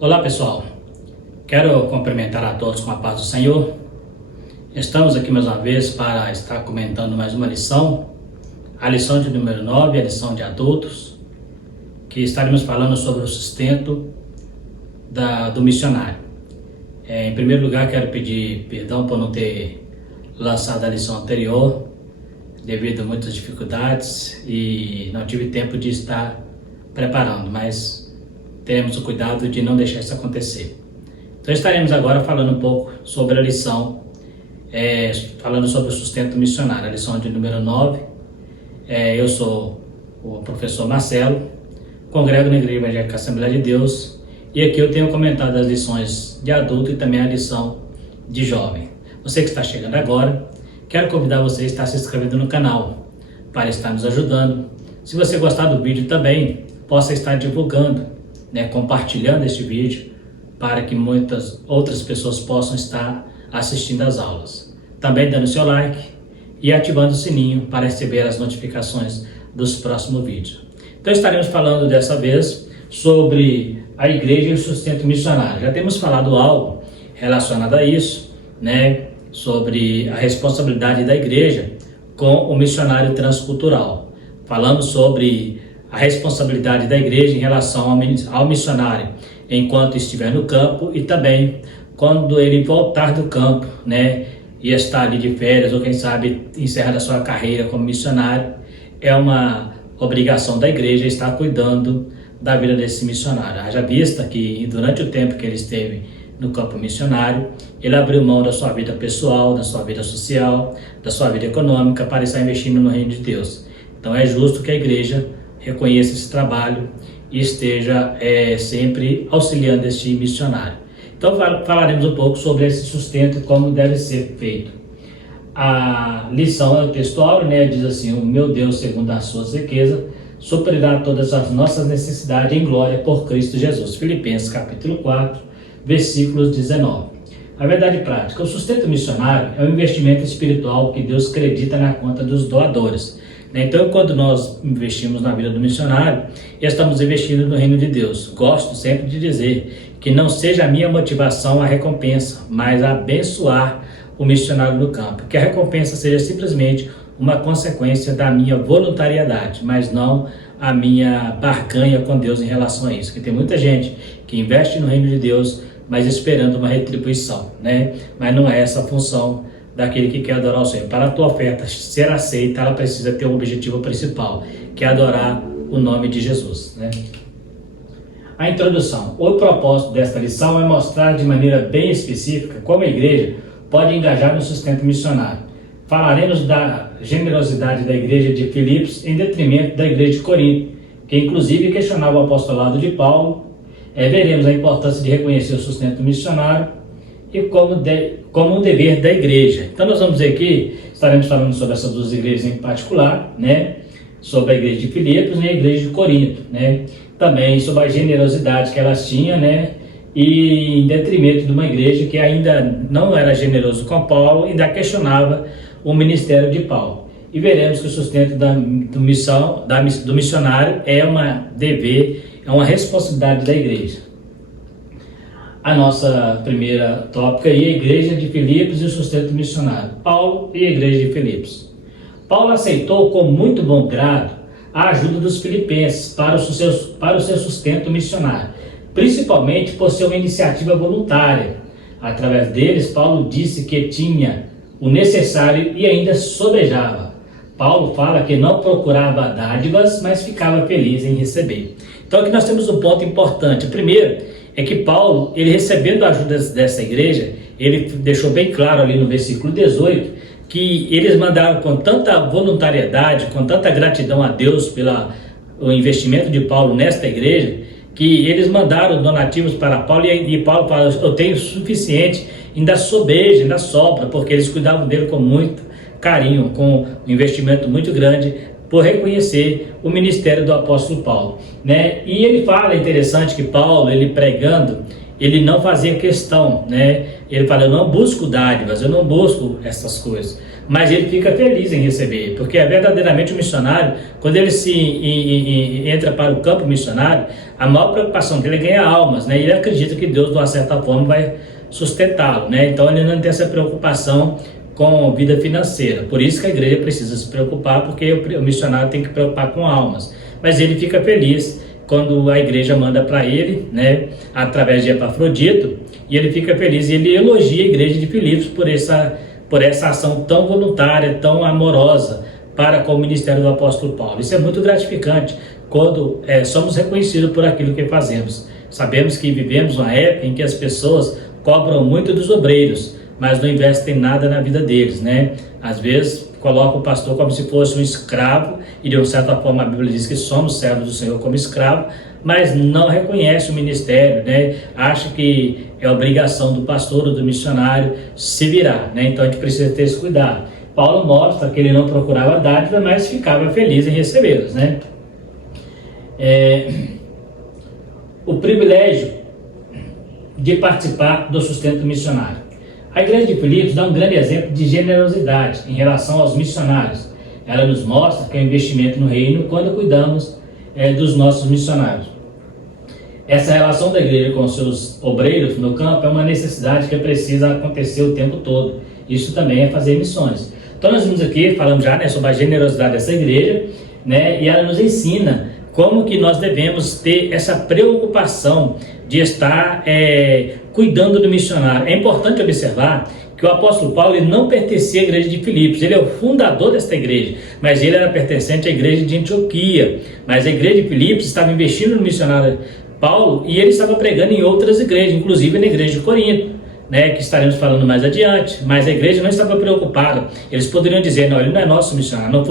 Olá pessoal, quero cumprimentar a todos com a paz do Senhor. Estamos aqui mais uma vez para estar comentando mais uma lição, a lição de número 9, a lição de adultos, que estaremos falando sobre o sustento do missionário. Em primeiro lugar, quero pedir perdão por não ter lançado a lição anterior, devido a muitas dificuldades e não tive tempo de estar preparando, mas teremos o cuidado de não deixar isso acontecer. Então estaremos agora falando um pouco sobre a lição, falando sobre o sustento missionário, a lição de número 9. Eu sou o professor Marcelo, congrego na Igreja Evangélica Assembleia de Deus, e aqui eu tenho comentado as lições de adulto e também a lição de jovem. Você que está chegando agora, quero convidar você a estar se inscrevendo no canal, para estar nos ajudando. Se você gostar do vídeo também, possa estar divulgando, compartilhando este vídeo, para que muitas outras pessoas possam estar assistindo às aulas. Também dando seu like e ativando o sininho para receber as notificações dos próximos vídeos. Então estaremos falando dessa vez sobre a igreja e o sustento missionário. Já temos falado algo relacionado a isso, sobre a responsabilidade da igreja com o missionário transcultural. Falamos sobre a responsabilidade da igreja em relação ao missionário enquanto estiver no campo e também quando ele voltar do campo, e estar ali de férias ou quem sabe encerrar a sua carreira como missionário. É uma obrigação da igreja estar cuidando da vida desse missionário. Haja vista que durante o tempo que ele esteve no campo missionário, ele abriu mão da sua vida pessoal, da sua vida social, da sua vida econômica para estar investindo no reino de Deus. Então é justo que a igreja reconheça esse trabalho e esteja sempre auxiliando este missionário. Então falaremos um pouco sobre esse sustento e como deve ser feito. A lição é o textual, diz assim: o meu Deus, segundo a sua riqueza, suprirá todas as nossas necessidades em glória por Cristo Jesus. Filipenses capítulo 4, versículos 19. A verdade prática: o sustento missionário é um investimento espiritual que Deus acredita na conta dos doadores. Então, quando nós investimos na vida do missionário, estamos investindo no reino de Deus. Gosto sempre de dizer que não seja a minha motivação a recompensa, mas abençoar o missionário no campo. Que a recompensa seja simplesmente uma consequência da minha voluntariedade, mas não a minha barganha com Deus em relação a isso. Porque tem muita gente que investe no reino de Deus, mas esperando uma retribuição, Mas não é essa a função daquele que quer adorar o Senhor. Para a tua oferta ser aceita, ela precisa ter um objetivo principal, que é adorar o nome de Jesus, A introdução. O propósito desta lição é mostrar de maneira bem específica como a igreja pode engajar no sustento missionário. Falaremos da generosidade da igreja de Filipos em detrimento da igreja de Corinto, que inclusive questionava o apostolado de Paulo. Veremos a importância de reconhecer o sustento missionário e como um dever da igreja. Então nós vamos ver aqui, estaremos falando sobre essas duas igrejas em particular, sobre a igreja de Filipos e a igreja de Corinto, também sobre a generosidade que elas tinham, e em detrimento de uma igreja que ainda não era generoso com Paulo, ainda questionava o ministério de Paulo. E veremos que o sustento do missionário é uma responsabilidade da igreja. A nossa primeira tópica aí, a igreja de Filipos e o sustento missionário. Paulo e a igreja de Filipos. Paulo aceitou com muito bom grado a ajuda dos filipenses para o seu sustento missionário, principalmente por ser uma iniciativa voluntária. Através deles, Paulo disse que tinha o necessário e ainda sobejava. Paulo fala que não procurava dádivas, mas ficava feliz em receber. Então aqui nós temos um ponto importante. Primeiro, é que Paulo, ele recebendo a ajuda dessa igreja, ele deixou bem claro ali no versículo 18, que eles mandaram com tanta voluntariedade, com tanta gratidão a Deus pelo investimento de Paulo nesta igreja, que eles mandaram donativos para Paulo, e Paulo fala: eu tenho o suficiente, ainda sobeja, ainda sobra, porque eles cuidavam dele com muito carinho, com um investimento muito grande, por reconhecer o ministério do apóstolo Paulo, E ele fala, interessante, que Paulo, ele pregando, ele não fazia questão, Ele fala: eu não busco dádivas, eu não busco essas coisas, mas ele fica feliz em receber, porque é verdadeiramente o missionário, quando ele entra para o campo missionário, a maior preocupação dele é ganhar almas, né? Ele acredita que Deus, de uma certa forma, vai sustentá-lo, né? Então ele não tem essa preocupação com vida financeira. Por isso que a igreja precisa se preocupar, porque o missionário tem que preocupar com almas. Mas ele fica feliz quando a igreja manda para ele, né, através de Epafrodito, e ele fica feliz e ele elogia a igreja de Filipos por essa ação tão voluntária, tão amorosa para com o ministério do apóstolo Paulo. Isso é muito gratificante quando somos reconhecidos por aquilo que fazemos. Sabemos que vivemos uma época em que as pessoas cobram muito dos obreiros, mas não investem nada na vida deles, né? Às vezes coloca o pastor como se fosse um escravo, e de uma certa forma a Bíblia diz que somos servos do Senhor como escravo, mas não reconhece o ministério, né? Acha que é obrigação do pastor ou do missionário se virar, né? Então a gente precisa ter esse cuidado. Paulo mostra que ele não procurava dádiva, mas ficava feliz em recebê-las, né? O privilégio de participar do sustento missionário. A igreja de Filipos dá um grande exemplo de generosidade em relação aos missionários. Ela nos mostra que é um investimento no reino quando cuidamos dos nossos missionários. Essa relação da igreja com os seus obreiros no campo é uma necessidade que precisa acontecer o tempo todo. Isso também é fazer missões. Então nós vimos aqui, falamos já, né, sobre a generosidade dessa igreja, né, e ela nos ensina como que nós devemos ter essa preocupação de estar cuidando do missionário. É importante observar que o apóstolo Paulo ele não pertencia à igreja de Filipos, ele é o fundador desta igreja, mas ele era pertencente à igreja de Antioquia. Mas a igreja de Filipos estava investindo no missionário Paulo e ele estava pregando em outras igrejas, inclusive na igreja de Corinto, né, que estaremos falando mais adiante. Mas a igreja não estava preocupada. Eles poderiam dizer, não, ele não é nosso missionário, não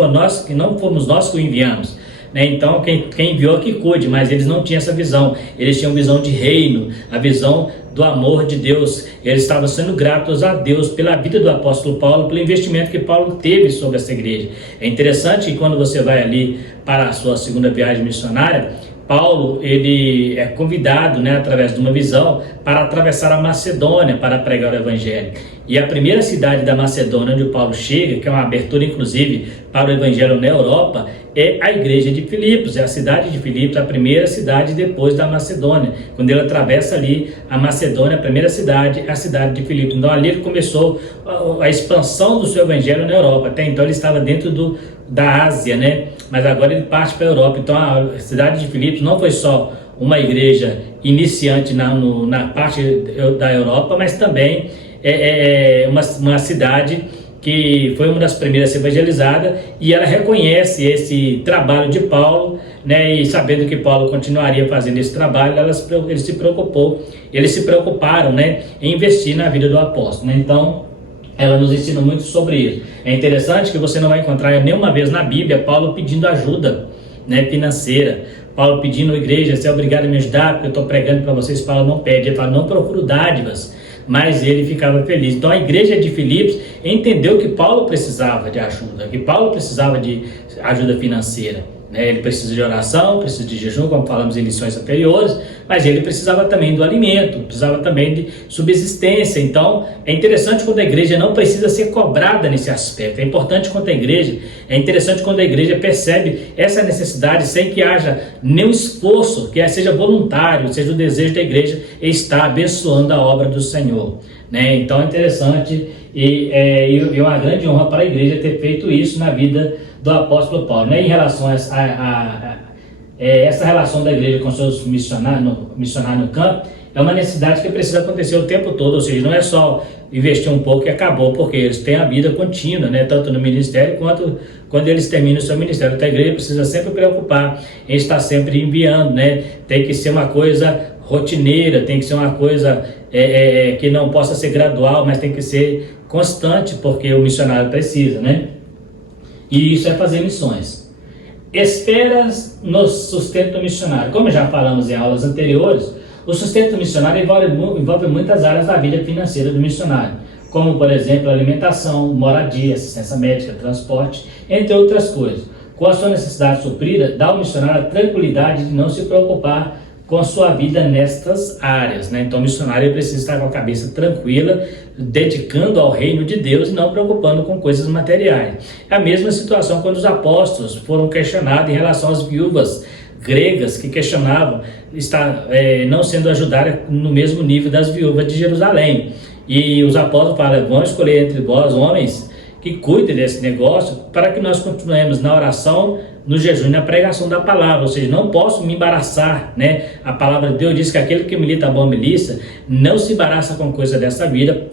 fomos nós que o enviamos, né? Então quem enviou que cuide, mas eles não tinham essa visão. Eles tinham visão de reino, a visão do amor de Deus. Eles estavam sendo gratos a Deus pela vida do apóstolo Paulo, pelo investimento que Paulo teve sobre essa igreja. É interessante que quando você vai ali para a sua segunda viagem missionária, Paulo ele é convidado, né, através de uma visão, para atravessar a Macedônia para pregar o evangelho. E a primeira cidade da Macedônia onde Paulo chega, que é uma abertura inclusive para o evangelho na Europa, é a igreja de Filipos. É a cidade de Filipos, a primeira cidade depois da Macedônia. Quando ele atravessa ali a Macedônia, a primeira cidade é a cidade de Filipos. Então ali ele começou a expansão do seu evangelho na Europa. Até então ele estava dentro da Ásia, né? Mas agora ele parte para a Europa. Então a cidade de Filipos não foi só uma igreja iniciante na parte da Europa, mas também uma cidade que foi uma das primeiras a ser evangelizada, e ela reconhece esse trabalho de Paulo, né, e sabendo que Paulo continuaria fazendo esse trabalho, eles se preocuparam, né, em investir na vida do apóstolo, né? Então ela nos ensina muito sobre isso. É interessante que você não vai encontrar nenhuma vez na Bíblia Paulo pedindo ajuda, né, financeira. Paulo pedindo à igreja, você é obrigado a me ajudar porque eu estou pregando para vocês. Paulo não pede, ele fala, não procuro dádivas, mas ele ficava feliz. Então a igreja de Filipos entendeu que Paulo precisava de ajuda, que Paulo precisava de ajuda financeira, né? Ele precisa de oração, precisa de jejum, como falamos em lições anteriores, mas ele precisava também do alimento, precisava também de subsistência. Então é interessante quando a igreja não precisa ser cobrada nesse aspecto. É interessante quando a igreja percebe essa necessidade sem que haja nenhum esforço, que seja voluntário, seja o desejo da igreja estar abençoando a obra do Senhor, né? Então é interessante e uma grande honra para a igreja ter feito isso na vida do apóstolo Paulo, né? Em relação a essa relação da igreja com seus missionários no campo, é uma necessidade que precisa acontecer o tempo todo. Ou seja, não é só investir um pouco e acabou, porque eles têm a vida contínua, né? Tanto no ministério quanto quando eles terminam o seu ministério. Então a igreja precisa sempre preocupar em estar sempre enviando, né? Tem que ser uma coisa rotineira, tem que ser uma coisa que não possa ser gradual, mas tem que ser constante, porque o missionário precisa, né? E isso é fazer missões. Esperas no sustento missionário. Como já falamos em aulas anteriores, o sustento missionário envolve muitas áreas da vida financeira do missionário, como, por exemplo, alimentação, moradia, assistência médica, transporte, entre outras coisas. Com a sua necessidade suprida, dá ao missionário a tranquilidade de não se preocupar com a sua vida nestas áreas, né? Então o missionário precisa estar com a cabeça tranquila, dedicando ao reino de Deus e não preocupando com coisas materiais. É a mesma situação quando os apóstolos foram questionados em relação às viúvas gregas que questionavam não sendo ajudadas no mesmo nível das viúvas de Jerusalém. E os apóstolos falam: vão escolher entre vós homens que cuidem desse negócio para que nós continuemos na oração, no jejum e na pregação da palavra. Ou seja, não posso me embaraçar, né? A palavra de Deus diz que aquele que milita a boa milícia não se embaraça com coisa dessa vida,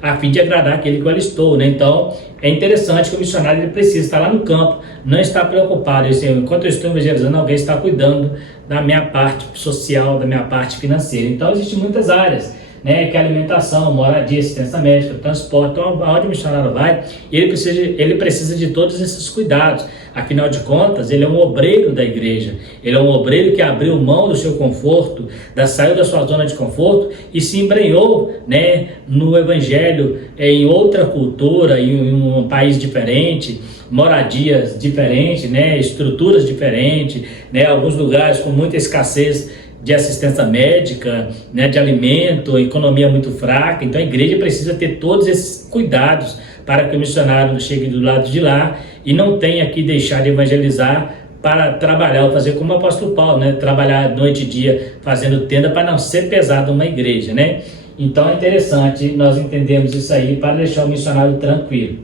a fim de agradar aquele que eu estou, né? Então, é interessante que o missionário ele precisa estar lá no campo, não estar preocupado. Enquanto eu estou evangelizando, alguém está cuidando da minha parte social, da minha parte financeira. Então, existem muitas áreas, né, que é alimentação, moradia, assistência médica, transporte. Então, aonde o missionário vai, ele precisa de todos esses cuidados. Afinal de contas, ele é um obreiro da igreja, ele é um obreiro que abriu mão do seu conforto, saiu da sua zona de conforto e se embrenhou, né, no evangelho, em outra cultura, em um país diferente, moradias diferentes, né, estruturas diferentes, né, alguns lugares com muita escassez de assistência médica, né, de alimento, economia muito fraca. Então a igreja precisa ter todos esses cuidados para que o missionário chegue do lado de lá e não tenha que deixar de evangelizar para trabalhar, ou fazer como o apóstolo Paulo, né, trabalhar noite e dia fazendo tenda para não ser pesado uma igreja, né? Então é interessante nós entendermos isso aí para deixar o missionário tranquilo.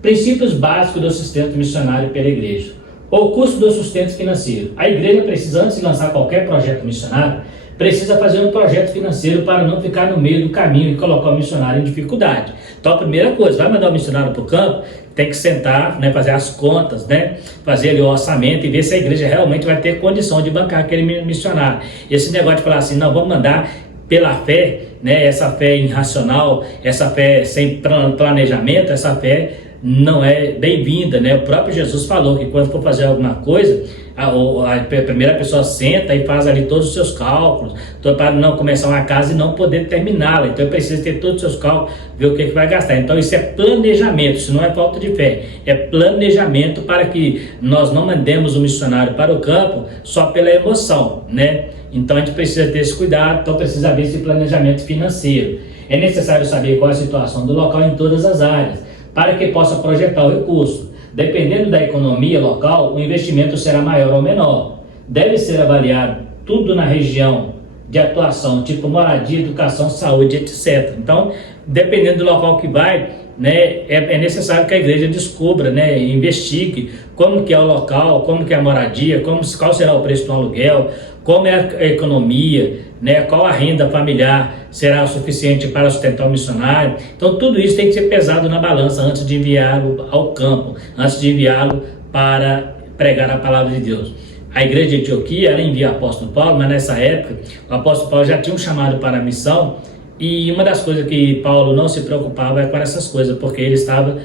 Princípios básicos do sustento missionário pela igreja. O custo do sustento financeiro. A igreja precisa, antes de lançar qualquer projeto missionário, precisa fazer um projeto financeiro para não ficar no meio do caminho e colocar o missionário em dificuldade. Então a primeira coisa, vai mandar o missionário para o campo, tem que sentar, né, fazer as contas, né, fazer ali o orçamento e ver se a igreja realmente vai ter condição de bancar aquele missionário. Esse negócio de falar assim, não, vamos mandar pela fé, né, essa fé irracional, essa fé sem planejamento, essa fé não é bem-vinda, né? O próprio Jesus falou que quando for fazer alguma coisa, a primeira pessoa senta e faz ali todos os seus cálculos, para não começar uma casa e não poder terminá-la. Então precisa ter todos os seus cálculos, ver o que vai gastar. Então isso é planejamento, isso não é falta de fé, é planejamento para que nós não mandemos o missionário para o campo só pela emoção, né? Então a gente precisa ter esse cuidado, então precisa haver esse planejamento financeiro. É necessário saber qual é a situação do local em todas as áreas, para que possa projetar o recurso. Dependendo da economia local, o investimento será maior ou menor. Deve ser avaliado tudo na região de atuação, tipo moradia, educação, saúde, etc. Então, dependendo do local que vai, né, é necessário que a igreja descubra, né, investigue como que é o local, como que é a moradia, qual será o preço do aluguel, como é a economia, né, qual a renda familiar será o suficiente para sustentar o missionário. Então tudo isso tem que ser pesado na balança antes de enviá-lo ao campo, antes de enviá-lo para pregar a palavra de Deus. A igreja de Antioquia, ela envia o apóstolo Paulo, mas nessa época o apóstolo Paulo já tinha um chamado para a missão, e uma das coisas que Paulo não se preocupava é com essas coisas, porque ele estava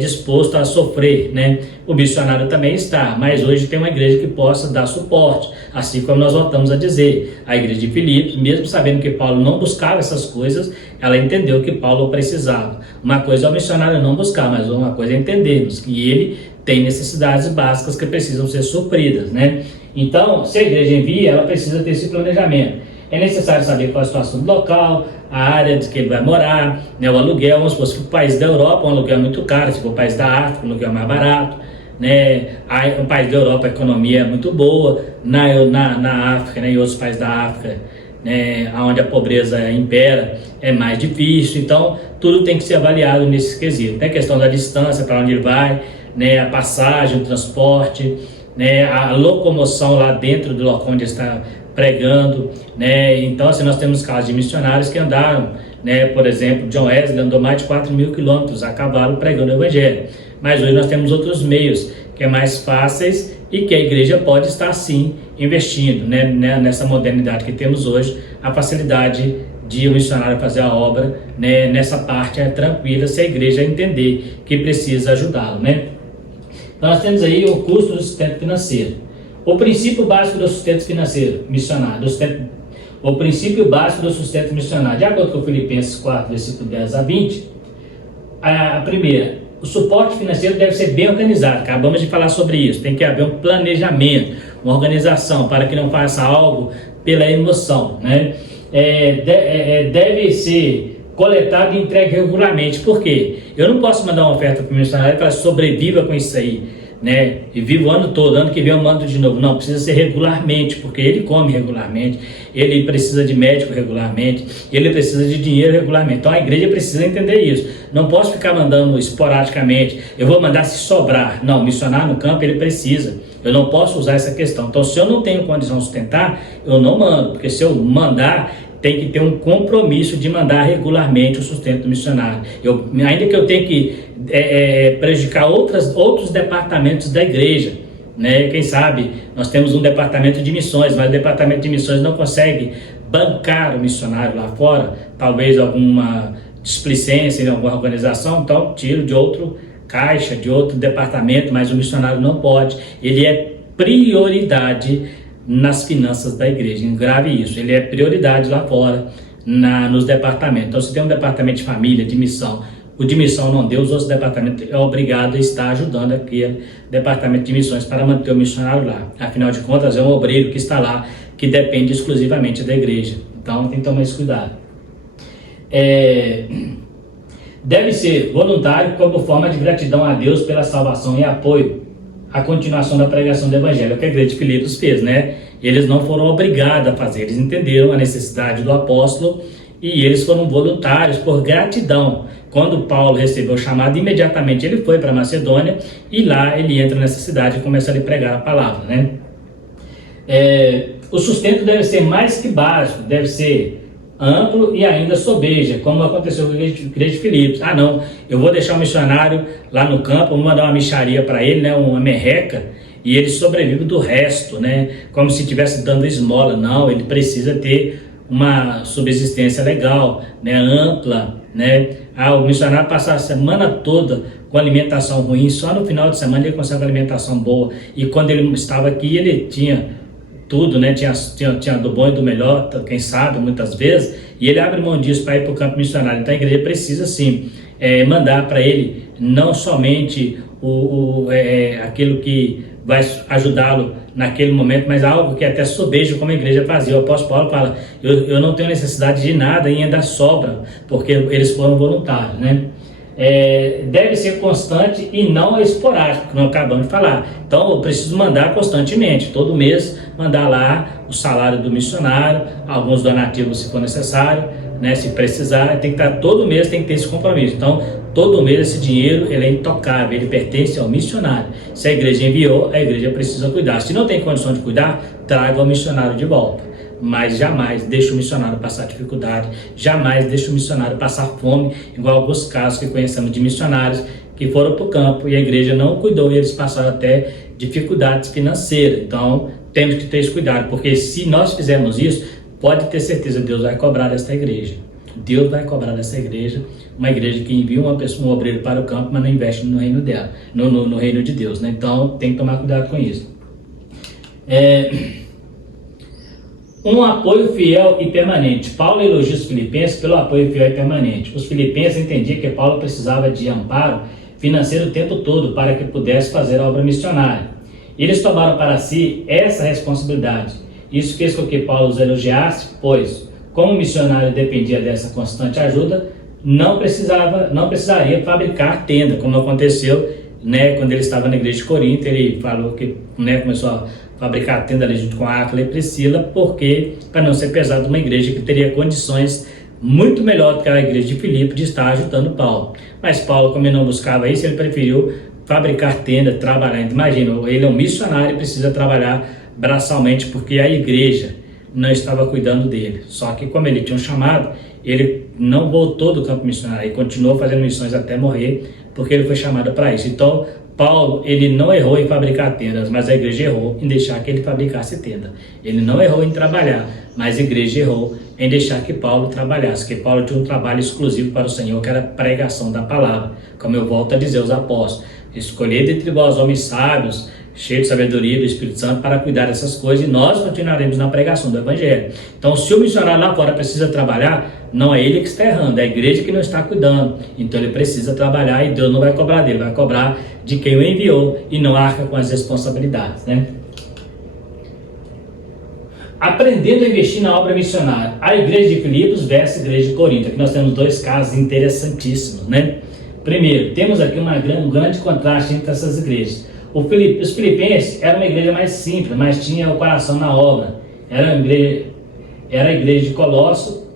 disposto a sofrer, né? O missionário também está, mas hoje tem uma igreja que possa dar suporte, assim como nós voltamos a dizer, a igreja de Filipos, mesmo sabendo que Paulo não buscava essas coisas, ela entendeu que Paulo precisava. Uma coisa é o missionário não buscar, mas uma coisa é entendermos que ele tem necessidades básicas que precisam ser supridas, né? Então, se a igreja envia, ela precisa ter esse planejamento. É necessário saber qual é a situação do local, a área de que ele vai morar, né, o aluguel. Vamos supor, se for o país da Europa, um aluguel é muito caro; se for o país da África, um aluguel é mais barato, né? O país da Europa, a economia é muito boa; na África, né, e outros países da África, né, onde a pobreza impera, é mais difícil. Então, tudo tem que ser avaliado nesse quesito, né? A questão da distância, para onde ele vai, né, a passagem, o transporte, né, a locomoção lá dentro do local onde ele está pregando, né? Então, assim, nós temos casos de missionários que andaram, né? Por exemplo, John Wesley andou mais de 4.000 quilômetros a cavalo pregando o evangelho. Mas hoje nós temos outros meios que é mais fáceis e que a igreja pode estar sim investindo, né? Nessa modernidade que temos hoje, a facilidade de o missionário fazer a obra, né? Nessa parte é tranquila, se a igreja entender que precisa ajudá-lo, né? Então, nós temos aí o custo do sustento financeiro. O princípio básico do sustento financeiro missionário, o princípio básico do sustento missionário, de acordo com Filipenses 4, versículo 10 a 20, a primeira, o suporte financeiro deve ser bem organizado. Acabamos de falar sobre isso. Tem que haver um planejamento, uma organização, para que não faça algo pela emoção, né? Deve ser coletado e entregue regularmente. Por quê? Eu não posso mandar uma oferta para o missionário para sobreviva com isso aí, né? E vivo o ano todo, ano que vem eu mando de novo. Não, precisa ser regularmente, porque ele come regularmente, ele precisa de médico regularmente, ele precisa de dinheiro regularmente. Então a igreja precisa entender isso. Não posso ficar mandando esporadicamente, eu vou mandar se sobrar. Não, missionário no campo ele precisa. Eu não posso usar essa questão. Então se eu não tenho condição de sustentar, eu não mando, porque se eu mandar, tem que ter um compromisso de mandar regularmente o sustento do missionário. Ainda que eu tenha que prejudicar outros departamentos da igreja, né? Quem sabe nós temos um departamento de missões, mas o departamento de missões não consegue bancar o missionário lá fora, talvez alguma displicência em alguma organização, então tiro de outro caixa, de outro departamento, mas o missionário não pode. Ele é prioridade nas finanças da igreja, grave isso, ele é prioridade lá fora, nos departamentos. Então se tem um departamento de família, de missão, o de missão não deu, os outros departamentos é obrigado a estar ajudando aquele departamento de missões para manter o missionário lá. Afinal de contas é um obreiro que está lá, que depende exclusivamente da igreja. Então tem que tomar esse cuidado. Deve ser voluntário como forma de gratidão a Deus pela salvação e apoio à continuação da pregação do evangelho, que a igreja de Filipos fez, né? Eles não foram obrigados a fazer, eles entenderam a necessidade do apóstolo e eles foram voluntários por gratidão. Quando Paulo recebeu o chamado, imediatamente ele foi para Macedônia e lá ele entra nessa cidade e começa a lhe pregar a palavra, né? O sustento deve ser mais que básico, deve ser amplo e ainda sobeja, como aconteceu com a igreja de Filipos. Ah não, eu vou deixar o missionário lá no campo, vou mandar uma mixaria para ele, né, uma merreca, e ele sobrevive do resto, né, como se estivesse dando esmola. Não, ele precisa ter uma subsistência legal, né, ampla, né. O missionário passa a semana toda com alimentação ruim, só no final de semana ele consegue alimentação boa, e quando ele estava aqui ele tinha tudo, né? Tinha do bom e do melhor, quem sabe, muitas vezes, e ele abre mão disso para ir para o campo missionário. Então a igreja precisa sim mandar para ele não somente aquilo que vai ajudá-lo naquele momento, mas algo que até sobeja, como a igreja fazia. O apóstolo Paulo fala, eu não tenho necessidade de nada e ainda sobra, porque eles foram voluntários, né? Deve ser constante e não esporádico, que nós acabamos de falar. Então eu preciso mandar constantemente, todo mês mandar lá o salário do missionário, alguns donativos se for necessário, né, se precisar, tem que estar todo mês, tem que ter esse compromisso. Então todo mês esse dinheiro ele é intocável, ele pertence ao missionário. Se a igreja enviou, a igreja precisa cuidar. Se não tem condição de cuidar, traga o missionário de volta. Mas jamais deixe o missionário passar dificuldade, jamais deixe o missionário passar fome, igual alguns casos que conhecemos de missionários que foram para o campo e a igreja não cuidou e eles passaram até dificuldades financeiras. Então temos que ter esse cuidado, porque se nós fizermos isso, pode ter certeza, Deus vai cobrar desta igreja. Deus vai cobrar dessa igreja, uma igreja que envia uma pessoa, um obreiro para o campo, mas não investe no reino dela, no reino de Deus, né? Então tem que tomar cuidado com isso. Um apoio fiel e permanente. Paulo elogia os filipenses pelo apoio fiel e permanente. Os filipenses entendiam que Paulo precisava de amparo financeiro o tempo todo para que pudesse fazer a obra missionária. Eles tomaram para si essa responsabilidade. Isso fez com que Paulo os elogiasse, pois, como o missionário dependia dessa constante ajuda, não precisaria fabricar tenda, como aconteceu, né, quando ele estava na igreja de Corinto. Ele falou que, né, começou a fabricar tenda ali junto com a Áquila e Priscila, porque para não ser pesado, uma igreja que teria condições muito melhor do que a igreja de Filipe de estar ajudando Paulo. Mas Paulo, como ele não buscava isso, ele preferiu fabricar tenda, trabalhar. Imagina, ele é um missionário e precisa trabalhar braçalmente porque a igreja não estava cuidando dele. Só que como ele tinha um chamado, ele não voltou do campo missionário e continuou fazendo missões até morrer, porque ele foi chamado para isso. Então Paulo, ele não errou em fabricar tendas, mas a igreja errou em deixar que ele fabricasse tenda. Ele não errou em trabalhar, mas a igreja errou em deixar que Paulo trabalhasse, que Paulo tinha um trabalho exclusivo para o Senhor, que era a pregação da palavra. Como eu volto a dizer aos apóstolos, escolher dentre vós homens sábios, cheios de sabedoria do Espírito Santo, para cuidar dessas coisas, e nós continuaremos na pregação do Evangelho. Então, se o missionário lá fora precisa trabalhar, não é ele que está errando, é a igreja que não está cuidando. Então, ele precisa trabalhar e Deus não vai cobrar dele, vai cobrar de quem o enviou e não arca com as responsabilidades, né? aprendendo a investir na obra missionária. A igreja de Filipos versus a igreja de Corinto. Aqui nós temos dois casos interessantíssimos, né? Primeiro, temos aqui um grande contraste entre essas igrejas. Os filipenses eram uma igreja mais simples, mas tinha o coração na obra. Era a igreja de Colosso,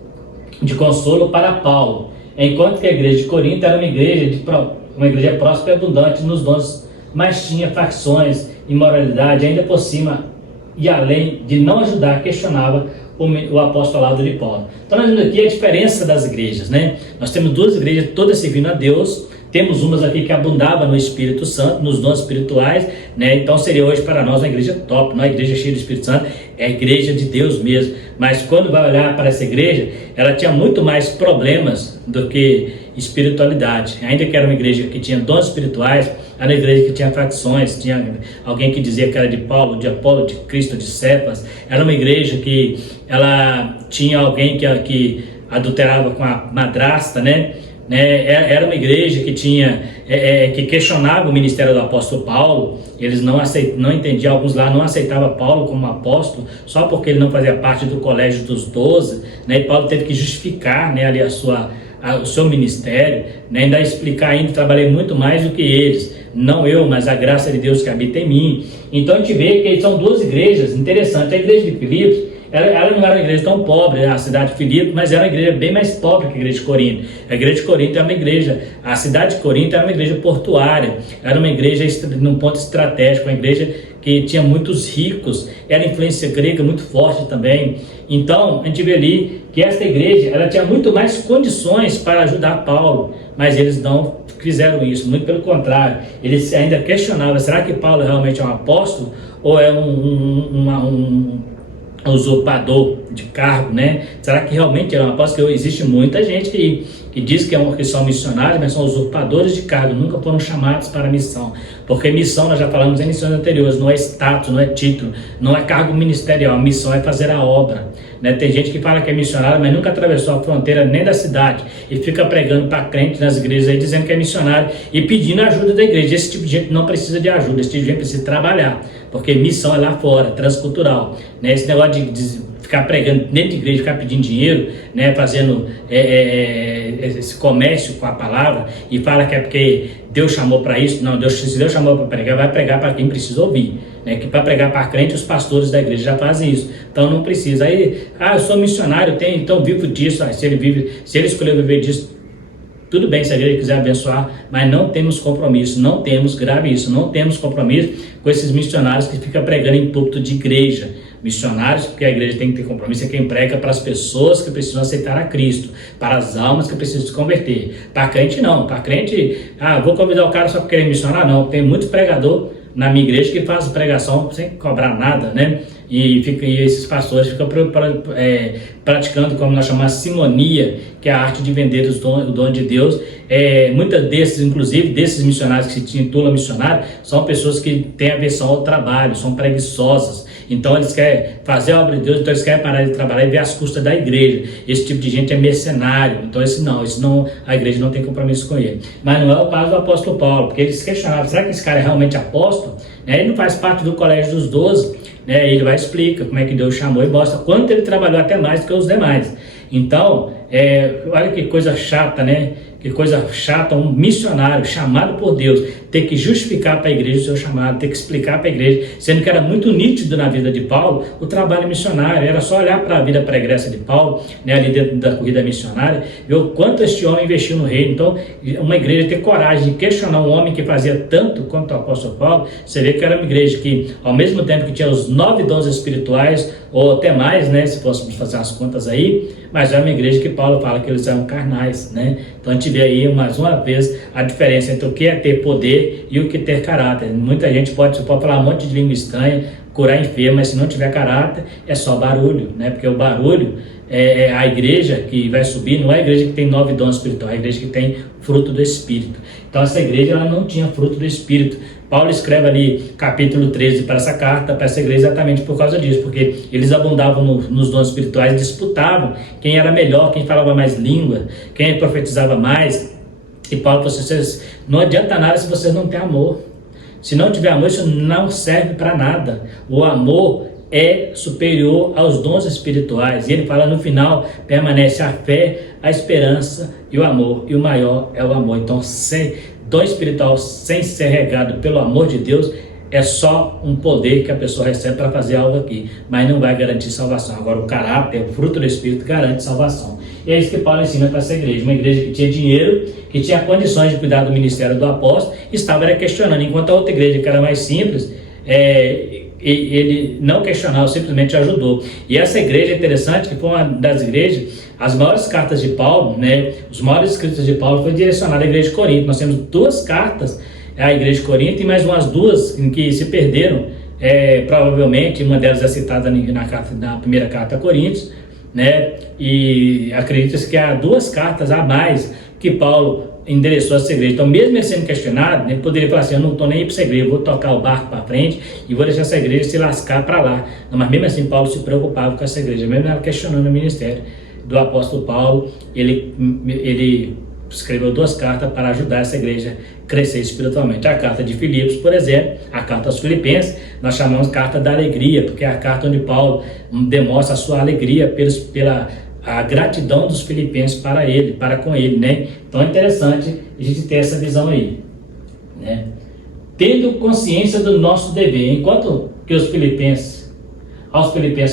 de consolo para Paulo. Enquanto que a igreja de Corinto era uma igreja próspera e abundante nos dons, mas tinha facções, imoralidade, ainda por cima e além de não ajudar, questionava o apostolado de Paulo. Então nós vemos aqui a diferença das igrejas, né? Nós temos duas igrejas todas servindo a Deus. Temos umas aqui que abundavam no Espírito Santo, nos dons espirituais, né? Então seria hoje para nós uma igreja top, não é uma igreja cheia do Espírito Santo, é a igreja de Deus mesmo. Mas quando vai olhar para essa igreja, ela tinha muito mais problemas do que espiritualidade. Ainda que era uma igreja que tinha dons espirituais, era uma igreja que tinha facções, tinha alguém que dizia que era de Paulo, de Apolo, de Cristo, de Cefas. Era uma igreja que ela tinha alguém que adulterava com a madrasta, né? Era uma igreja que que questionava o ministério do apóstolo Paulo. Eles não entendiam, alguns lá não aceitavam Paulo como apóstolo só porque ele não fazia parte do colégio dos 12, né? E Paulo teve que justificar, né, ali o seu ministério, né? Ainda explicar, ainda trabalhei muito mais do que eles, não eu, mas a graça de Deus que habita em mim. Então a gente vê que são duas igrejas interessantes. A igreja de Filipos, ela não era uma igreja tão pobre, a cidade de Filipos, mas era uma igreja bem mais pobre que a igreja de Corinto. A igreja de Corinto era uma igreja, a cidade de Corinto era uma igreja portuária, era uma igreja num ponto estratégico, uma igreja que tinha muitos ricos, era influência grega muito forte também. Então a gente vê ali que esta igreja, ela tinha muito mais condições para ajudar Paulo, mas eles não fizeram isso, muito pelo contrário. Eles ainda questionavam, será que Paulo realmente é um apóstolo ou é um usurpador de cargo, né? Será que realmente é um apóstolo? Porque existe muita gente que diz que são missionários, mas são usurpadores de cargo, nunca foram chamados para a missão. Porque missão, nós já falamos em missões anteriores, não é status, não é título, não é cargo ministerial, missão é fazer a obra, né? Tem gente que fala que é missionário, mas nunca atravessou a fronteira nem da cidade e fica pregando para crente nas igrejas aí, dizendo que é missionário e pedindo ajuda da igreja. Esse tipo de gente não precisa de ajuda, esse tipo de gente precisa trabalhar, porque missão é lá fora, transcultural, né? Esse negócio de ficar pregando dentro de igreja, ficar pedindo dinheiro, né, fazendo esse comércio com a palavra, e fala que é porque Deus chamou para isso. Não, se Deus chamou para pregar, vai pregar para quem precisa ouvir, né? Que para pregar para crente, os pastores da igreja já fazem isso, então não precisa. Aí, eu sou missionário, então vivo disso. Se ele escolheu viver disso, tudo bem, se a igreja quiser abençoar, mas não temos compromisso, grave isso, não temos compromisso com esses missionários que ficam pregando em púlpito de igreja. Missionários, porque a igreja tem que ter compromisso, é quem prega para as pessoas que precisam aceitar a Cristo, para as almas que precisam se converter. Para crente não, para crente, vou convidar o cara só porque ele é missionário, não. Tem muito pregador na minha igreja que faz pregação sem cobrar nada, né? E esses pastores ficam praticando, como nós chamamos, simonia, que é a arte de vender o dom de Deus. Muitas desses, inclusive, desses missionários que se intitulam missionários, são pessoas que têm aversão ao trabalho, são preguiçosas. Então eles querem fazer a obra de Deus, então eles querem parar de trabalhar e ver as custas da igreja. Esse tipo de gente é mercenário, então esse não, a igreja não tem compromisso com ele. Mas não é o caso do apóstolo Paulo, porque eles questionavam, será que esse cara é realmente apóstolo? Ele não faz parte do colégio dos 12, né? Ele vai explicar como é que Deus chamou e mostra quanto ele trabalhou até mais do que os demais. Então, olha que coisa chata, né? Que coisa chata, um missionário chamado por Deus ter que justificar para a igreja o seu chamado, ter que explicar para a igreja, sendo que era muito nítido na vida de Paulo o trabalho missionário. Era só olhar para a vida pregressa de Paulo, né, ali dentro da corrida missionária, ver o quanto este homem investiu no reino. Então, uma igreja ter coragem de questionar um homem que fazia tanto quanto o apóstolo Paulo, você vê que era uma igreja que, ao mesmo tempo que tinha os 9 dons espirituais, ou até mais, né, se fôssemos fazer as contas aí, mas era uma igreja que Paulo fala que eles eram carnais, né? Então a gente vê aí mais uma vez a diferença entre o que é ter poder e o que é ter caráter. Muita gente pode falar um monte de língua estranha, curar enfermo, mas se não tiver caráter é só barulho, né? Porque o barulho é a igreja que vai subir, não é a igreja que tem 9 dons espirituais, é a igreja que tem fruto do Espírito. Então essa igreja ela não tinha fruto do Espírito. Paulo escreve ali capítulo 13 para essa carta, para essa igreja, exatamente por causa disso, porque eles abundavam nos dons espirituais, disputavam quem era melhor, quem falava mais língua, quem profetizava mais. E Paulo falou assim, não adianta nada se vocês não têm amor. Se não tiver amor, isso não serve para nada. O amor é superior aos dons espirituais. E ele fala no final, permanece a fé, a esperança e o amor. E o maior é o amor. Então, dom espiritual sem ser regado pelo amor de Deus é só um poder que a pessoa recebe para fazer algo aqui, mas não vai garantir salvação. Agora, o caráter, o fruto do Espírito garante salvação. E é isso que Paulo ensina para essa igreja. Uma igreja que tinha dinheiro, que tinha condições de cuidar do ministério do apóstolo, estava questionando. Enquanto a outra igreja, que era mais simples, ele não questionava, simplesmente ajudou. E essa igreja é interessante, que foi uma das igrejas, as maiores cartas de Paulo, né, os maiores escritos de Paulo foi direcionado à igreja de Corinto. Nós temos 2 cartas à igreja de Corinto e mais umas 2 em que se perderam, provavelmente uma delas é citada na primeira carta a Coríntios, né, e acredita-se que há 2 cartas a mais que Paulo endereçou a essa igreja. Então, mesmo ele sendo questionado, ele poderia falar assim: eu não estou nem aí para essa igreja, eu vou tocar o barco para frente e vou deixar essa igreja se lascar para lá. Não, mas mesmo assim, Paulo se preocupava com essa igreja, mesmo ela questionando o ministério do apóstolo Paulo. Ele escreveu 2 cartas para ajudar essa igreja a crescer espiritualmente. A carta de Filipos, por exemplo, a carta aos Filipenses, nós chamamos carta da alegria, porque é a carta onde Paulo demonstra a sua alegria pela a gratidão dos filipenses para com ele, né? Então é interessante a gente ter essa visão aí, né? Tendo consciência do nosso dever, enquanto que aos filipenses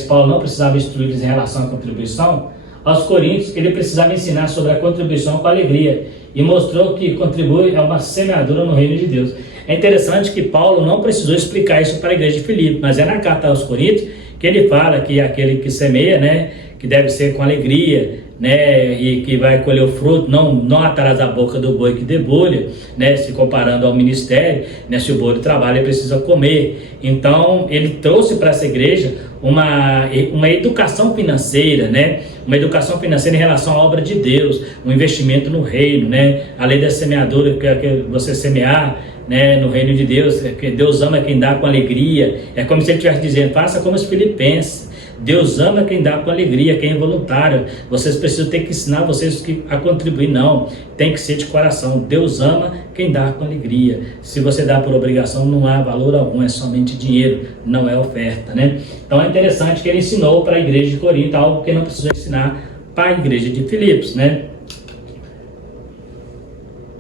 Paulo não precisava instruir-lhes em relação à contribuição, aos coríntios ele precisava ensinar sobre a contribuição com alegria, e mostrou que contribui a uma semeadura no reino de Deus. É interessante que Paulo não precisou explicar isso para a igreja de Filipe, mas é na carta aos coríntios que ele fala que aquele que semeia, né, que deve ser com alegria, né, e que vai colher o fruto, não atrás da boca do boi que debulha, né, se comparando ao ministério, né, se o boi trabalha ele precisa comer. Então ele trouxe para essa igreja uma educação financeira, né, uma educação financeira em relação à obra de Deus, um investimento no reino, né, a lei da semeadura, que é você semear, né, no reino de Deus, que Deus ama quem dá com alegria. É como se ele estivesse dizendo: faça como os filipenses. Deus ama quem dá com alegria, quem é voluntário. Vocês precisam ter que ensinar vocês a contribuir. Não, tem que ser de coração. Deus ama quem dá com alegria. Se você dá por obrigação, não há valor algum, é somente dinheiro, não é oferta, né? Então é interessante que ele ensinou para a igreja de Corinto algo que não precisou ensinar para a igreja de Filipos, né?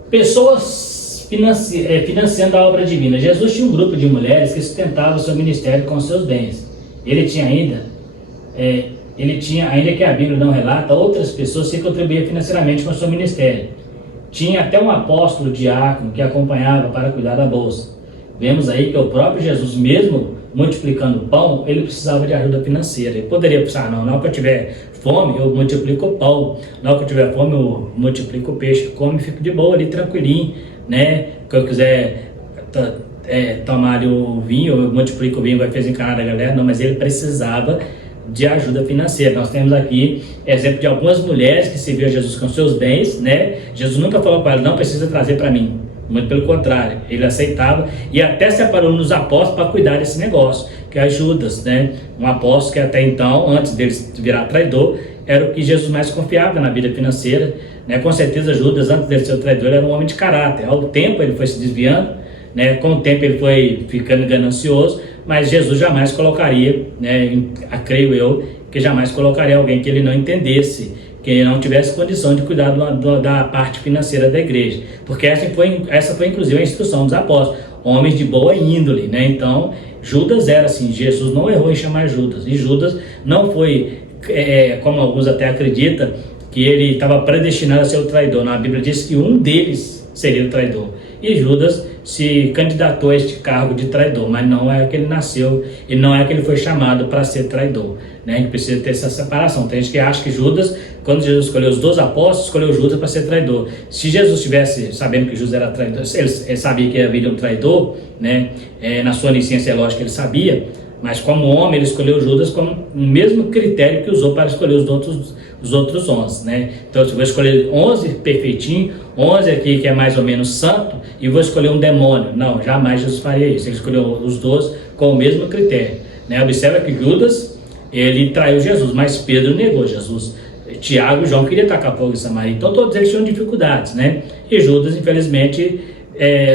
Pessoas financiando a obra divina. Jesus tinha um grupo de mulheres que sustentavam o seu ministério com seus bens. Ele tinha ainda que a Bíblia não relata, outras pessoas que contribuíam financeiramente com o seu ministério. Tinha até um apóstolo diácono que acompanhava para cuidar da bolsa. Vemos aí que o próprio Jesus, mesmo multiplicando o pão, ele precisava de ajuda financeira. Ele poderia pensar: não, na hora que eu tiver fome, eu multiplico o pão. Na hora que eu tiver fome, eu multiplico o peixe. Come e fico de boa ali, tranquilinho, né? Que eu quiser tomar ali o vinho, eu multiplico o vinho, vai fazer encanar a galera. Não, mas ele precisava de ajuda financeira. Nós temos aqui exemplo de algumas mulheres que serviam a Jesus com seus bens, né? Jesus nunca falou para ela: não precisa trazer para mim. Muito pelo contrário, ele aceitava e até separou nos apóstolos para cuidar desse negócio, que é Judas, né? Um apóstolo que até então, antes dele virar traidor, era o que Jesus mais confiava na vida financeira, né? Com certeza Judas, antes de ser o traidor, era um homem de caráter. Ao tempo ele foi se desviando, né? Com o tempo ele foi ficando ganancioso, mas Jesus jamais colocaria, né, creio eu, que jamais colocaria alguém que ele não entendesse, que ele não tivesse condição de cuidar da parte financeira da igreja, porque essa foi inclusive a instrução dos apóstolos, homens de boa índole, né? Então Judas era assim, Jesus não errou em chamar Judas, e Judas não foi, como alguns até acreditam, que ele estava predestinado a ser o traidor. Na Bíblia diz que um deles seria o traidor, e Judas se candidatou a este cargo de traidor, mas não é que ele nasceu e não é que ele foi chamado para ser traidor, né? A gente precisa ter essa separação. Tem gente que acha que Judas, quando Jesus escolheu os 12 apóstolos, escolheu Judas para ser traidor. Se Jesus tivesse sabendo que Judas era traidor, ele sabia que havia um traidor, né? Na sua onisciência é lógico que ele sabia, mas como homem ele escolheu Judas com o mesmo critério que usou para escolher os outros 11, né? Então eu vou escolher 11 perfeitinho, 11 aqui que é mais ou menos santo, e vou escolher um demônio. Não, jamais Jesus faria isso. Ele escolheu os 12 com o mesmo critério, né? Observa que Judas, ele traiu Jesus, mas Pedro negou Jesus. Tiago e João queriam tacar fogo em Samaria. Então todos eles tinham dificuldades, né? E Judas, infelizmente,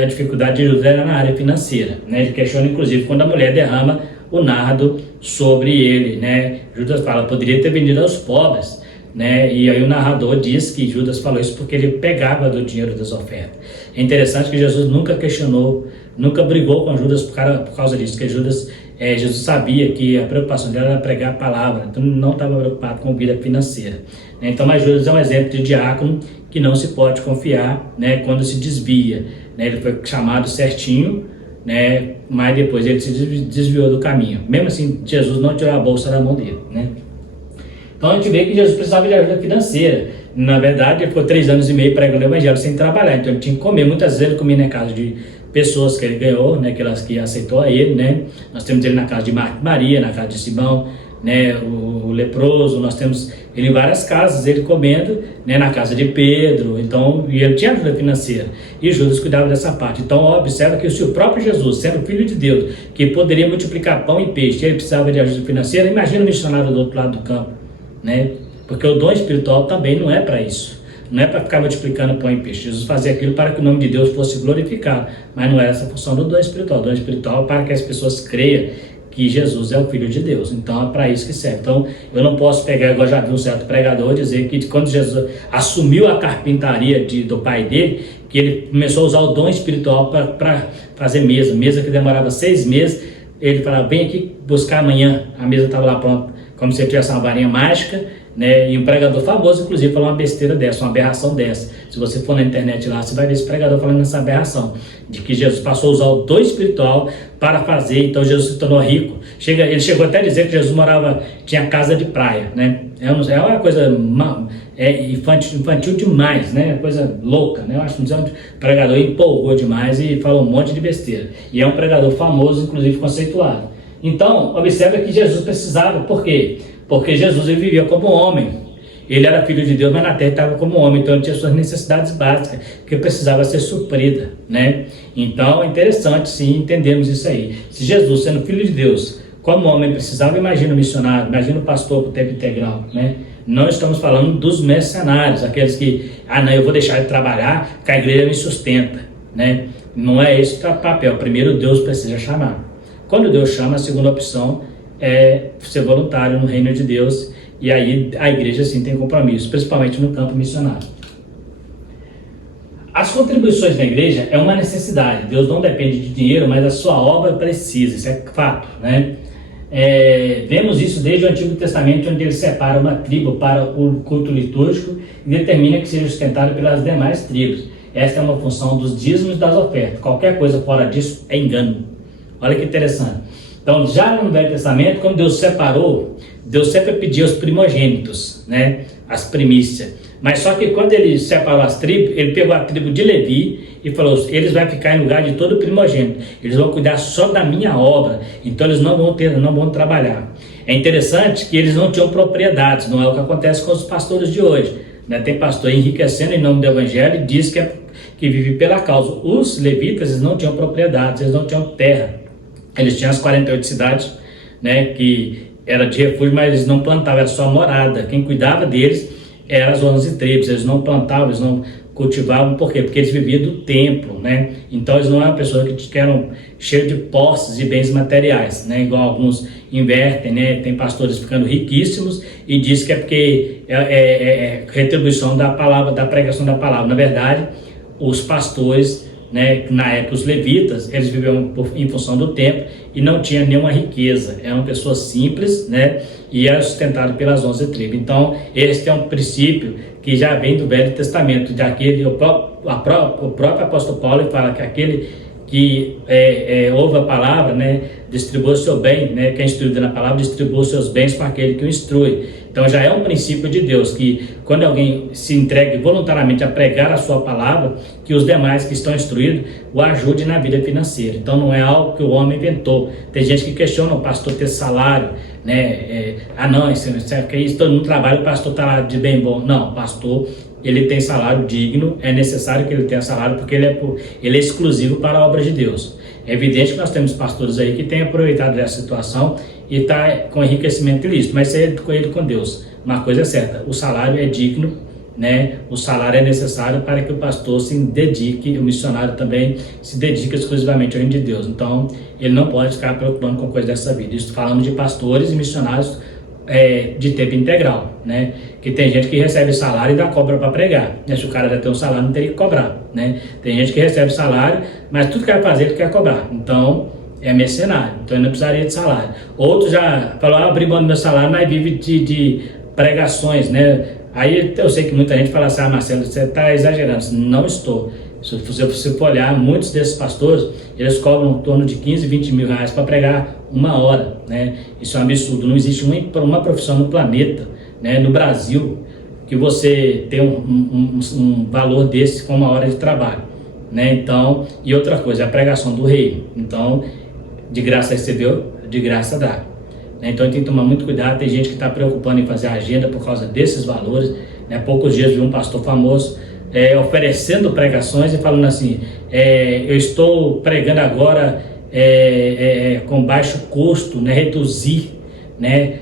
a dificuldade de Judas era na área financeira, né? Ele questiona inclusive quando a mulher derrama o nardo sobre ele, né? Judas fala, poderia ter vendido aos pobres, né? E aí o narrador diz que Judas falou isso porque ele pegava do dinheiro das ofertas. É interessante que Jesus nunca questionou, nunca brigou com Judas por causa disso, porque Jesus sabia que a preocupação dela era pregar a palavra, então não estava preocupado com vida financeira, né? Então, mas Judas é um exemplo de diácono que não se pode confiar, né, quando se desvia, né? Ele foi chamado certinho, né, mas depois ele se desviou do caminho. Mesmo assim, Jesus não tirou a bolsa da mão dele, né? Então a gente vê que Jesus precisava de ajuda financeira. Na verdade, ele ficou 3 anos e meio pregando o evangelho sem trabalhar, então ele tinha que comer. Muitas vezes ele comia na casa de pessoas que ele ganhou, né, aquelas que aceitou a ele, né? Nós temos ele na casa de Marta e Maria, na casa de Simão, né, o leproso. Nós temos ele em várias casas, ele comendo, né, na casa de Pedro. Então, e ele tinha ajuda financeira, e Judas cuidava dessa parte. Então, observa que se o próprio Jesus, sendo filho de Deus, que poderia multiplicar pão e peixe, ele precisava de ajuda financeira, imagina o missionário do outro lado do campo, né? Porque o dom espiritual também não é para isso, não é para ficar multiplicando pão e peixe. Jesus fazia aquilo para que o nome de Deus fosse glorificado, mas não era essa a função do dom espiritual. O dom espiritual é para que as pessoas creiam que Jesus é o Filho de Deus. Então é para isso que serve. Então eu não posso pegar, igual já vi um certo pregador dizer que quando Jesus assumiu a carpintaria do pai dele, que ele começou a usar o dom espiritual para fazer mesa que demorava 6 meses. Ele falava, vem aqui buscar amanhã, a mesa estava lá pronta, como se ele tivesse uma varinha mágica, né? E um pregador famoso, inclusive, falou uma besteira dessa, uma aberração dessa. Se você for na internet lá, você vai ver esse pregador falando essa aberração, de que Jesus passou a usar o dom espiritual para fazer, então Jesus se tornou rico. Ele chegou até a dizer que Jesus tinha casa de praia, né? É uma coisa infantil demais, né? Coisa louca, né? Eu acho que o pregador empolgou demais e falou um monte de besteira. E é um pregador famoso, inclusive conceituado. Então, observa que Jesus precisava, por quê? Porque Jesus ele vivia como homem. Ele era filho de Deus, mas na terra estava como homem, então ele tinha suas necessidades básicas, que precisava ser suprida, né? Então é interessante, sim, entendermos isso aí. Se Jesus, sendo filho de Deus, como homem precisava, imagina o missionário, imagina o pastor com tempo integral, né? Não estamos falando dos mercenários, aqueles que, não, eu vou deixar de trabalhar, que a igreja me sustenta, né? Não é esse o papel. Primeiro Deus precisa chamar. Quando Deus chama, a segunda opção é ser voluntário no reino de Deus, e aí a igreja sim tem compromisso, principalmente no campo missionário. As contribuições da igreja é uma necessidade. Deus não depende de dinheiro, mas a sua obra precisa, isso é fato, né? Vemos isso desde o Antigo Testamento, onde ele separa uma tribo para o culto litúrgico e determina que seja sustentado pelas demais tribos. Esta é uma função dos dízimos e das ofertas. Qualquer coisa fora disso é engano. Olha que interessante. Então, já no Velho Testamento, quando Deus separou, Deus sempre pediu os primogênitos, né? As primícias. Mas só que quando ele separou as tribos, ele pegou a tribo de Levi e falou, eles vão ficar em lugar de todo primogênito. Eles vão cuidar só da minha obra. Então eles não vão trabalhar. É interessante que eles não tinham propriedades, não é o que acontece com os pastores de hoje, né? Tem pastor enriquecendo em nome do evangelho e diz que vive pela causa. Os levitas, eles não tinham propriedades, eles não tinham terra. Eles tinham as 48 cidades, né, que era de refúgio, mas eles não plantavam, era só morada. Quem cuidava deles eram as 11 tribos. Eles não plantavam, eles não cultivavam. Por quê? Porque eles viviam do templo, né? Então eles não eram pessoas que eram cheios de posses e bens materiais, né? Igual alguns invertem, né? Tem pastores ficando riquíssimos e diz que é porque é retribuição da palavra, da pregação da palavra. Na verdade, os pastores, né, na época os levitas, eles viviam em função do templo e não tinham nenhuma riqueza, eram pessoas simples, né, e eram sustentados pelas 11 tribos. Então este é um princípio que já vem do Velho Testamento, o próprio apóstolo Paulo fala que aquele que ouve a palavra, né, distribua o seu bem, né, quem é instruído na palavra distribua os seus bens com aquele que o instrui. Então já é um princípio de Deus, que quando alguém se entregue voluntariamente a pregar a sua palavra, que os demais que estão instruídos o ajudem na vida financeira. Então não é algo que o homem inventou. Tem gente que questiona o pastor ter salário, né? Não, isso é isso, todo mundo trabalha, o pastor está lá de bem bom. Não, o pastor, ele tem salário digno, é necessário que ele tenha salário, porque ele é exclusivo para a obra de Deus. É evidente que nós temos pastores aí que têm aproveitado dessa situação e está com enriquecimento ilícito, mas isso é com ele, com Deus. Uma coisa é certa, o salário é digno, né, o salário é necessário para que o pastor se dedique, o missionário também se dedique exclusivamente ao reino de Deus. Então, ele não pode ficar preocupando com coisa dessa vida. Isso falando de pastores e missionários de tempo integral, né? Que tem gente que recebe salário e dá cobra para pregar, né? Se o cara já tem um salário, não teria que cobrar, né? Tem gente que recebe salário, mas tudo que vai fazer ele quer cobrar. Então, é mercenário. Então, ele não precisaria de salário. Outros já falou, abri mão do meu salário, mas vive de pregações, né? Aí eu sei que muita gente fala assim, Marcelo, você está exagerando. Não estou. Se você for olhar, muitos desses pastores, eles cobram em torno de 15, 20 mil reais para pregar 1 hora, né? Isso é um absurdo. Não existe uma profissão no planeta, né, no Brasil, que você tem um valor desse com 1 hora de trabalho, né? Então, e outra coisa, a pregação do rei. Então, de graça recebeu, de graça dá. Então, tem que tomar muito cuidado. Tem gente que está preocupando em fazer agenda por causa desses valores, né? Poucos dias vi um pastor famoso oferecendo pregações e falando assim, eu estou pregando agora com baixo custo, né?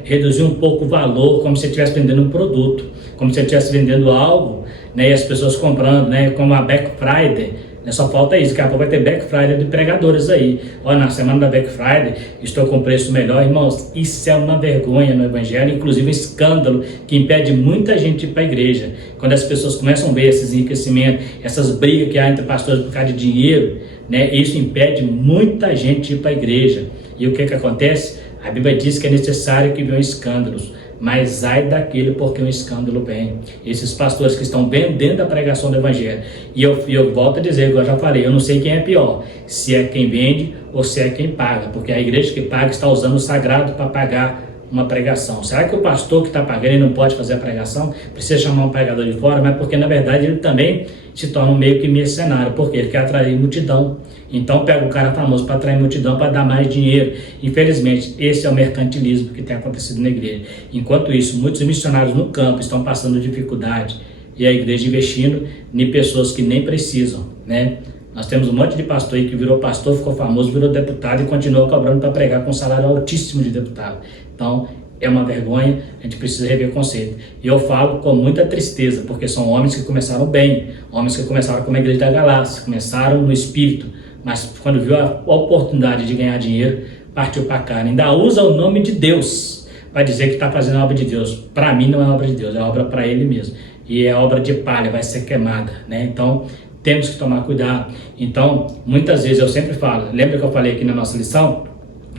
Reduzir um pouco o valor, como se você estivesse vendendo um produto, como se você estivesse vendendo algo, né? E as pessoas comprando, né? Como a Black Friday, né? Só falta isso, daqui a pouco vai ter Black Friday de pregadores aí. Olha, na semana da Black Friday estou com preço melhor. Irmãos, isso é uma vergonha no evangelho, inclusive um escândalo que impede muita gente de ir para a igreja. Quando as pessoas começam a ver esses enriquecimentos, essas brigas que há entre pastores por causa de dinheiro, né? Isso impede muita gente de ir para a igreja. E o que acontece? A Bíblia diz que é necessário que venham escândalos, mas ai daquele porque um escândalo vem. Esses pastores que estão vendendo a pregação do evangelho. E eu volto a dizer, igual eu já falei, eu não sei quem é pior, se é quem vende ou se é quem paga, porque a igreja que paga está usando o sagrado para pagar uma pregação. Será que o pastor que está pagando ele não pode fazer a pregação? Precisa chamar um pregador de fora? Mas porque na verdade ele também se torna um meio que mercenário, porque ele quer atrair multidão. Então pega o cara famoso para atrair multidão, para dar mais dinheiro. Infelizmente, esse é o mercantilismo que tem acontecido na igreja. Enquanto isso, muitos missionários no campo estão passando dificuldade e a igreja investindo em pessoas que nem precisam, né? Nós temos um monte de pastor aí que virou pastor, ficou famoso, virou deputado e continuou cobrando para pregar com um salário altíssimo de deputado. Então, é uma vergonha, a gente precisa rever o conceito. E eu falo com muita tristeza, porque são homens que começaram bem, homens que começaram como a igreja da Galácia, começaram no espírito, mas quando viu a oportunidade de ganhar dinheiro, partiu para cá. Ainda usa o nome de Deus para dizer que está fazendo a obra de Deus. Para mim não é obra de Deus, é obra para ele mesmo. E é obra de palha, vai ser queimada, né? Então, temos que tomar cuidado. Então, muitas vezes eu sempre falo, lembra que eu falei aqui na nossa lição,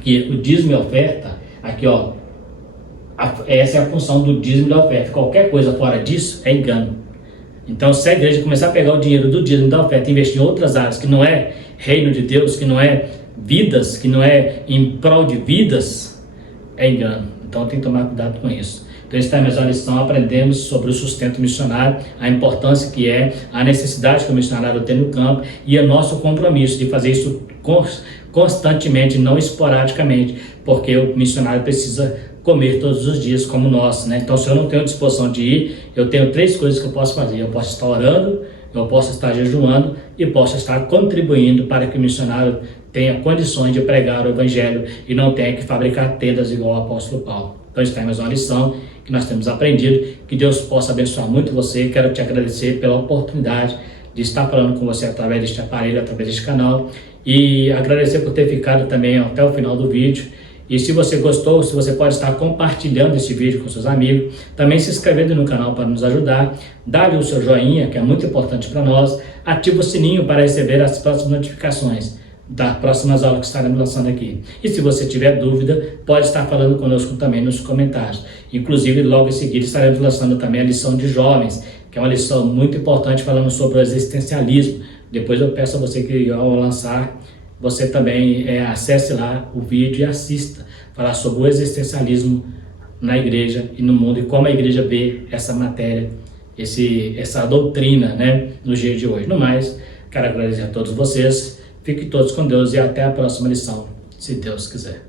que o dízimo e a oferta, aqui ó, essa é a função do dízimo e da oferta. Qualquer coisa fora disso é engano. Então, se a igreja começar a pegar o dinheiro do dízimo e da oferta e investir em outras áreas, que não é reino de Deus, que não é vidas, que não é em prol de vidas, é engano. Então, tem que tomar cuidado com isso. Então, esta é a mesma lição, aprendemos sobre o sustento missionário, a importância que é, a necessidade que o missionário tem no campo e o nosso compromisso de fazer isso constantemente, não esporadicamente, porque o missionário precisa comer todos os dias como nós, né? Então, se eu não tenho disposição de ir, eu tenho 3 coisas que eu posso fazer. Eu posso estar orando, eu posso estar jejuando e posso estar contribuindo para que o missionário tenha condições de pregar o evangelho e não tenha que fabricar tendas igual o apóstolo Paulo. Então, está mais uma lição que nós temos aprendido. Que Deus possa abençoar muito você. Quero te agradecer pela oportunidade de estar falando com você através deste aparelho, através deste canal. E agradecer por ter ficado também até o final do vídeo. E se você gostou, se você pode estar compartilhando esse vídeo com seus amigos, também se inscrevendo no canal para nos ajudar, dá-lhe o seu joinha, que é muito importante para nós, ativa o sininho para receber as próximas notificações das próximas aulas que estaremos lançando aqui. E se você tiver dúvida, pode estar falando conosco também nos comentários. Inclusive, logo em seguida estaremos lançando também a lição de jovens, que é uma lição muito importante falando sobre o existencialismo. Depois eu peço a você que ao lançar, você também acesse lá o vídeo e assista, falar sobre o existencialismo na igreja e no mundo e como a igreja vê essa matéria, essa doutrina, né, no dia de hoje. No mais, quero agradecer a todos vocês, fiquem todos com Deus e até a próxima lição, se Deus quiser.